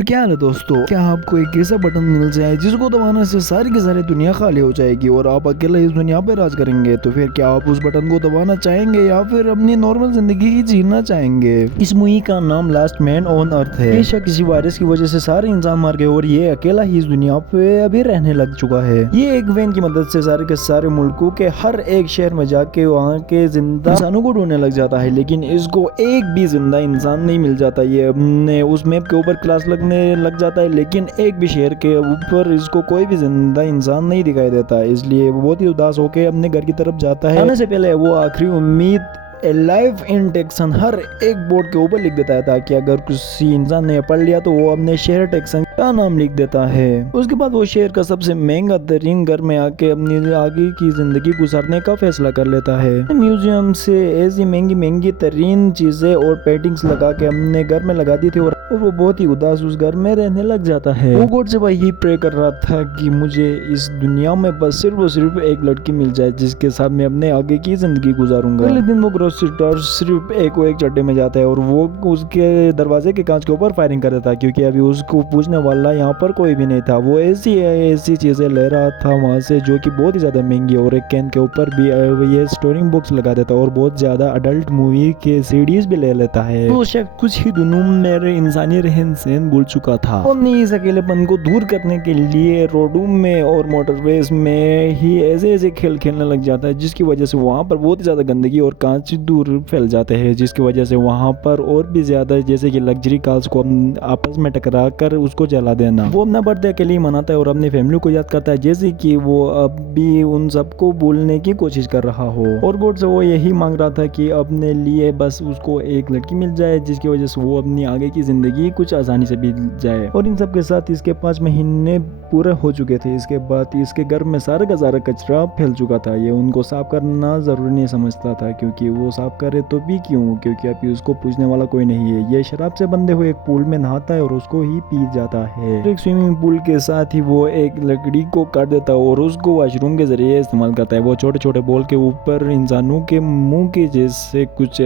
तो क्या है दोस्तों, क्या आपको एक ऐसा बटन मिल जाए जिसको दबाने से सारी की सारी दुनिया खाली हो जाएगी और आप अकेले इस दुनिया पे राज करेंगे, तो फिर क्या आप उस बटन को दबाना चाहेंगे या फिर अपनी नॉर्मल जिंदगी ही जीना चाहेंगे। इस मूवी का नाम लास्ट मैन ऑन अर्थ है। बेशक किसी वायरस की वजह से सारे इंसान मर गए और ये अकेला ही इस दुनिया पे अभी रहने लग चुका है। ये एक वैन की मदद से सारे के सारे मुल्कों के हर एक शहर में जाके वहाँ के जिंदा इंसानों को ढूंढने लग जाता है, लेकिन इसको एक भी जिंदा इंसान नहीं मिल जाता। ये अपने उस मैप के ऊपर क्लास लगने लग जाता है, लेकिन एक भी शहर के ऊपर इसको कोई भी जिंदा इंसान नहीं दिखाई देता, इसलिए वो बहुत ही उदास होकर अपने घर की तरफ जाता है। आने से पहले वो आखिरी उम्मीद लाइफ इन टेक्सन हर एक बोर्ड के ऊपर लिख देता है, ताकि अगर किसी इंसान ने पढ़ लिया तो वो अपने शहर टेक्सन का नाम लिख देता है। उसके बाद वो शहर का सबसे महंगा तरीन घर में आके अपनी आगे की जिंदगी गुजारने का फैसला कर लेता है। म्यूजियम से ऐसी महंगी महंगी तरीन चीजें और पेंटिंग्स लगा के अपने घर में लगा दी थी और वो बहुत ही उदास उस घर में रहने लग जाता है। वो गॉड से वही प्रे कर रहा था कि मुझे इस दुनिया में बस सिर्फ और सिर्फ एक लड़की मिल जाए जिसके साथ मैं अपने आगे की जिंदगी गुजारूंगा। अगले दिन वो सिर्फ एक चड्डे में जाता है और वो उसके दरवाजे के कांच के ऊपर फायरिंग कर देता है, क्योंकि अभी उसको पूछने वाला यहाँ पर कोई भी नहीं था। वो ऐसी चीजें ले रहा था वहाँ से जो कि बहुत ही ज्यादा महंगी, और एक कैन के ऊपर भी ये स्टोरिंग बुक्स लगा देता है और बहुत ज्यादा अडल्ट मूवी के सीडीज भी ले लेता है। तो शायद कुछ ही दिनों मेरे इंसानी रहन सहन भूल चुका था और नहीं इस अकेलेपन को दूर करने के लिए रोडों में और मोटरवेज में ही ऐसे खेल खेलने लग जाता है, जिसकी वजह से वहाँ पर बहुत ही ज्यादा गंदगी और कांच दूर फैल जाते हैं, जिसकी वजह से वहाँ पर और भी ज्यादा जैसे कि लग्जरी कार्स को आपस में टकरा कर उसको जला देना। वो अपना बर्थडे अकेले ही मनाता है और अपनी फैमिली को याद करता है, जैसे कि वो अब भी उन सबको भूलने की कोशिश कर रहा हो। और गॉड से वो यही मांग रहा था कि अपने लिए बस उसको एक लड़की मिल जाए, जिसकी वजह से वो अपनी आगे की जिंदगी कुछ आसानी से बीत जाए। और इन सब के साथ इसके 5 महीने पूरे हो चुके थे। इसके बाद इसके घर में सारा का सारा कचरा फैल चुका था। ये उनको साफ करना जरूरी नहीं समझता था, क्योंकि वो साफ करे तो भी क्यों, क्योंकि अभी उसको पूछने वाला कोई नहीं है। ये शराब से बंधे हुए एक पूल में नहाता है और उसको ही पी जाता है। एक स्विमिंग पूल के साथ ही वो एक लकड़ी को काट देता है और उसको वॉशरूम के जरिए इस्तेमाल करता है। वो छोटे छोटे बॉल के ऊपर इंसानों के मुंह के जैसे कुछ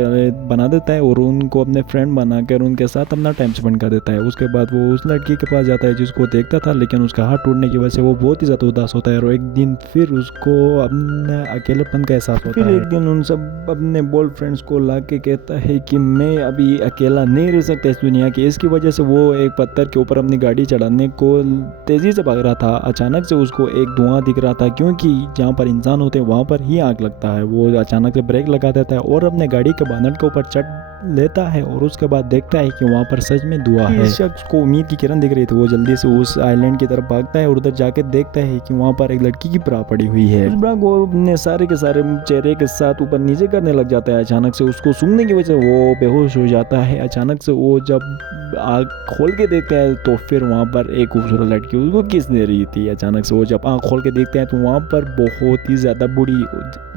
बना देता है और उनको अपने फ्रेंड बनाकर उनके साथ अपना टाइम स्पेंड कर देता है। उसके बाद वो उस लड़की के पास जाता है जिसको देखता था, लेकिन उसका हाथ टूटने की वजह से वो बहुत ही ज्यादा उदास होता है और एक दिन फिर उसको अपने अकेलेपन का एहसास होता है। फिर एक दिन उन सब अपने बॉय फ्रेंड्स को ला के कहता है कि मैं अभी अकेला नहीं रह सकता इस दुनिया की। इसकी वजह से वो एक पत्थर के ऊपर अपनी गाड़ी चढ़ाने को तेजी से भाग रहा था। अचानक से उसको एक धुआं दिख रहा था, क्योंकि जहाँ पर इंसान होते हैं वहाँ पर ही आग लगता है। वो अचानक से ब्रेक लगा देता है और अपने गाड़ी के बानट के ऊपर चढ़ लेता है और उसके बाद देखता है कि वहाँ पर सच में धुआं है। इस शख्स को उम्मीद की किरण दिख रही थी। वो जल्दी से उस आइलैंड की तरफ भागता है और उधर जाके देखता है कि वहाँ पर एक लड़की की ब्रा पड़ी हुई है। उस ब्रा को अपने सारे के सारे चेहरे के साथ ऊपर नीचे करने लग जाता है। अचानक से उसको सूंघने की वजह से वो बेहोश हो जाता है। अचानक से वो जब आँख खोल के देखता है तो फिर वहाँ पर एक खूबसूरत लड़की उसको किस दे रही थी। अचानक से वो जब आँख खोल के देखते हैं तो वहाँ पर बहुत ही ज्यादा बुरी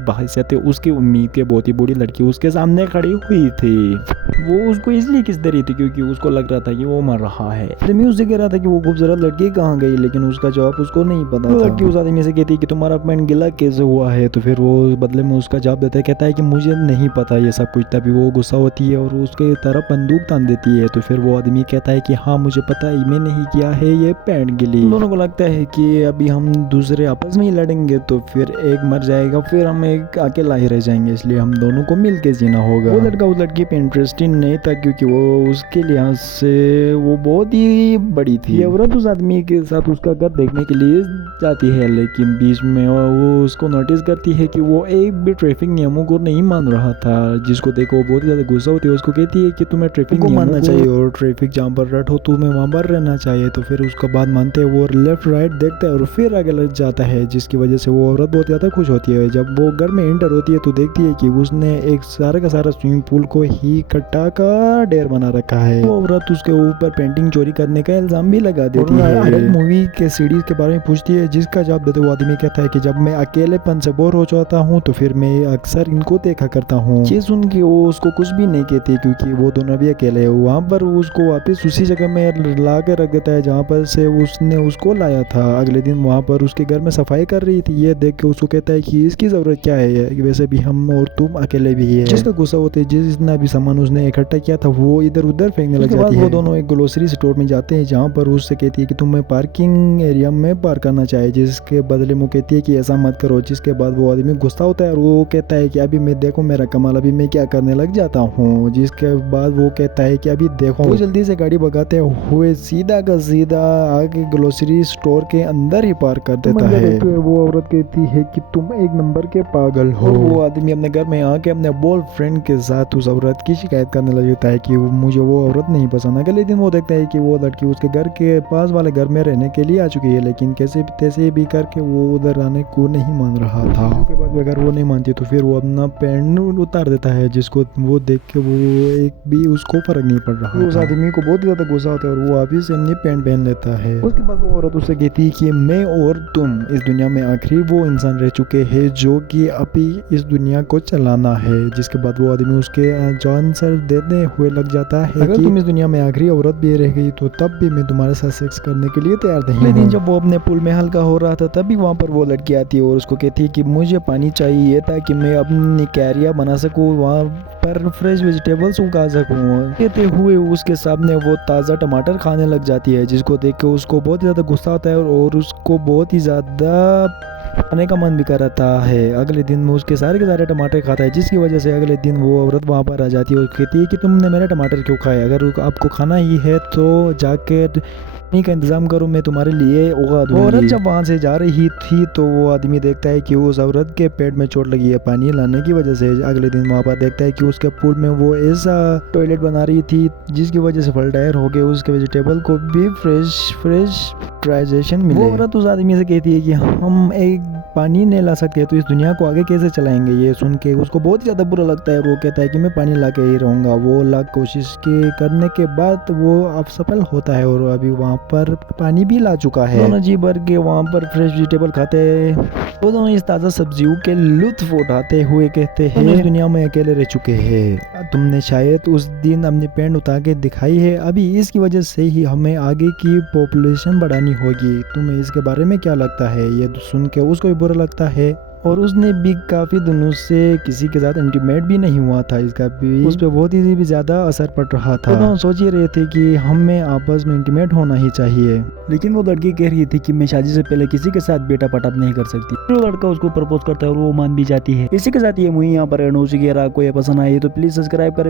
बहसियत उसकी उम्मीद के बहुत ही बुरी लड़की उसके सामने खड़ी हुई थी। वो उसको इसलिए किस दे रही थी क्योंकि उसको लग रहा था कि वो मर रहा है। आदमी उससे कह रहा था कि वो खूबसूरत लड़की कहाँ गई, लेकिन उसका जवाब उसको नहीं पता था। लड़की उस आदमी से कहती है कि तुम्हारा पेंट गिला कैसे हुआ है, तो फिर वो बदले में उसका जवाब देता है, कहता है कि मुझे नहीं पता ये सब कुछ। तभी वो गुस्सा होती है और उसके तरफ बंदूक तान देती है। तो फिर वो आदमी कहता है कि हाँ मुझे पता है, मैंने ही किया है ये पेंट गिली। दोनों को लगता है कि अभी हम दूसरे आपस में ही लड़ेंगे तो फिर एक मर जाएगा, फिर हम एक अकेला ही रह जाएंगे, इसलिए हम दोनों को मिल के जीना होगा। वो लड़का उस लड़की पे इंटरेस्टेड नहीं था क्योंकि वो उसके लिहाज से वो बहुत ही बड़ी थी। ये औरत उस आदमी के साथ उसका घर देखने के लिए जाती है, लेकिन बीच में वो उसको नोटिस करती है कि वो एक भी ट्रैफिक नियमों को नहीं मान रहा था, जिसको देखो वो बहुत ज्यादा गुस्सा होती है। उसको कहती है कि तुम्हें ट्रैफिक को मानना चाहिए और ट्रैफिक जहाँ पर रेड हो तुम्हें वहाँ पर रहना चाहिए। तो फिर उसका बात मानते हैं, वो लेफ्ट राइट देखता है और फिर आगे लग जाता है, जिसकी वजह से वो औरत बहुत ज्यादा खुश होती है। जब वो घर में एंटर होती है तो देखती है कि उसने एक सारा का सारा स्विमिंग पूल को ही कट्टा का ढेर बना रखा है। वो औरत उसके ऊपर पेंटिंग चोरी करने का इल्जाम भी लगा देती है। मूवी के सीडीज के बारे में पूछती है, जिसका जवाब देते वो आदमी कहता है कि जब मैं अकेलेपन से बोर हो जाता हूँ तो फिर मैं अक्सर इनको देखा करता हूँ। ये सुन के वो उसको कुछ भी नहीं कहती क्योंकि वो दोनों भी अकेले है। वहाँ पर उसको वापस उसी जगह में ला के रख देता है जहाँ पर से उसने उसको लाया था। अगले दिन वहाँ पर उसके घर में सफाई कर रही थी। ये देख के उसको कहता है कि इसकी जरूरत क्या है, वैसे भी हम और तुम अकेले भी है। जिसका गुस्सा होते जिसने अभी सामान उसने इकट्ठा किया था वो इधर उधर फेंकने लग जाती है। वो दोनों एक ग्रोसरी स्टोर में जाते हैं जहाँ पर उससे कहती है कि तुम्हें पार्किंग एरिया में पार्क करना चाहिए, जिसके बदले में कहती है कि ऐसा मत करो। जिसके बाद वो आदमी गुस्सा होता है और वो कहता है कि अभी मैं देखो मेरा कमाल, अभी मैं क्या करने लग जाता हूँ। जिसके बाद वो कहता है कि अभी देखो। वो जल्दी से गाड़ी भगाते हुए सीधा का सीधा आगे ग्रोसरी स्टोर के अंदर ही पार्क कर देता है। वो औरत कहती है कि तुम एक नंबर के पागल हो। वो आदमी अपने घर में आके अपने बॉयफ्रेंड के साथ उस औरत की शिकायत करने लग जाता है कि मुझे वो औरत नहीं पसंद। अगले दिन वो देखता है कि वो लड़की उसके घर के पास वाले घर में रहने के लिए आ चुकी है, लेकिन कैसे तैसे भी करके वो उधर आने को नहीं मान रहा था। उसके बाद अगर वो नहीं मानती तो फिर वो अपना पैंट उतार देता है, जिसको वो देख के वो एक भी उसको फर्क नहीं पड़ रहा। उस आदमी को बहुत ज्यादा गुस्सा होता है और वो अभी से अपनी पैंट पहन लेता है। उसके बाद वो औरत उससे कहती है कि मैं और तुम इस दुनिया में आखिरी वो इंसान रह चुके हैं जो कि अभी इस दुनिया को चलाना है। जिसके बाद वो आदमी उसके जान सर देने हुए लग जाता है अगर तुम इस दुनिया में आखिरी औरत भी रह गई तो तब भी मैं तुम्हारे साथ सेक्स करने के लिए तैयार नहीं। लेकिन जब वो अपने पुल में हल्का हो रहा था तभी वहाँ पर वो लड़की आती है और उसको कहती है कि मुझे पानी चाहिए ताकि मैं अपनी कैरियर बना सकूँ, वहाँ पर फ्रेश वेजिटेबल्स उगा सकूँ। कहते हुए उसके सामने वो ताज़ा टमाटर खाने लग जाती है, जिसको देख के उसको बहुत ज़्यादा गुस्सा आता है और उसको बहुत ही ज़्यादा खाने का मन भी करता है। अगले दिन वो उसके सारे के सारे टमाटर खाता है, जिसकी वजह से अगले दिन वो औरत वहाँ पर आ जाती है और कहती है कि तुमने मेरे टमाटर क्यों खाए, अगर आपको खाना ही है तो जाके पानी का इंतजाम करो, मैं तुम्हारे लिए उगा दूंगी। औरत जब वहाँ से जा रही थी तो वो आदमी देखता है कि उस औरत के पेट में चोट लगी है पानी लाने की वजह से। अगले दिन वहाँ पर देखता है कि उसके पूल में वो ऐसा टॉयलेट बना रही थी जिसकी वजह से फल टायर हो गए, उसके वेजिटेबल को भी फ्रेश ट्राइजेशन मिले। वो औरत उस आदमी से कहती है कि हम एक पानी नहीं ला सकते तो इस दुनिया को आगे कैसे चलाएंगे। ये सुन के उसको बहुत ज़्यादा बुरा लगता है। वो कहता है कि मैं पानी ला के ही रहूँगा। वो लाख कोशिश के करने के बाद वो असफल होता है और अभी वहाँ पर पानी भी ला चुका है। दोनों जी भर के वहाँ पर फ्रेश वेजिटेबल खाते हैं। वो दोनों इस ताज़ा सब्जियों के लुत्फ उठाते हुए कहते हैं इस दुनिया में अकेले रह चुके हैं, तुमने शायद उस दिन अपनी पैंट उतार के दिखाई है, अभी इसकी वजह से ही हमें आगे की पॉपुलेशन बढ़ानी होगी। तुम्हें इसके बारे में क्या लगता है। ये सुन के उसको भी बुरा लगता है और उसने भी काफ़ी दिनों से किसी के साथ इंटीमेट भी नहीं हुआ था, इसका भी उस पर बहुत ही भी ज़्यादा असर पड़ रहा था। तो सोच ही रहे थे कि हमें आपस में इंटीमेट होना ही चाहिए, लेकिन वो लड़की कह रही थी कि मैं शादी से पहले किसी के साथ बेटा पटाप नहीं कर सकती। वो लड़का उसको प्रपोज करता है और वो मान भी जाती है। इसी के साथ ये मुझे यहाँ पर एंड हो चुकी है। आपको ये पसंद आई तो प्लीज़ सब्सक्राइब करें।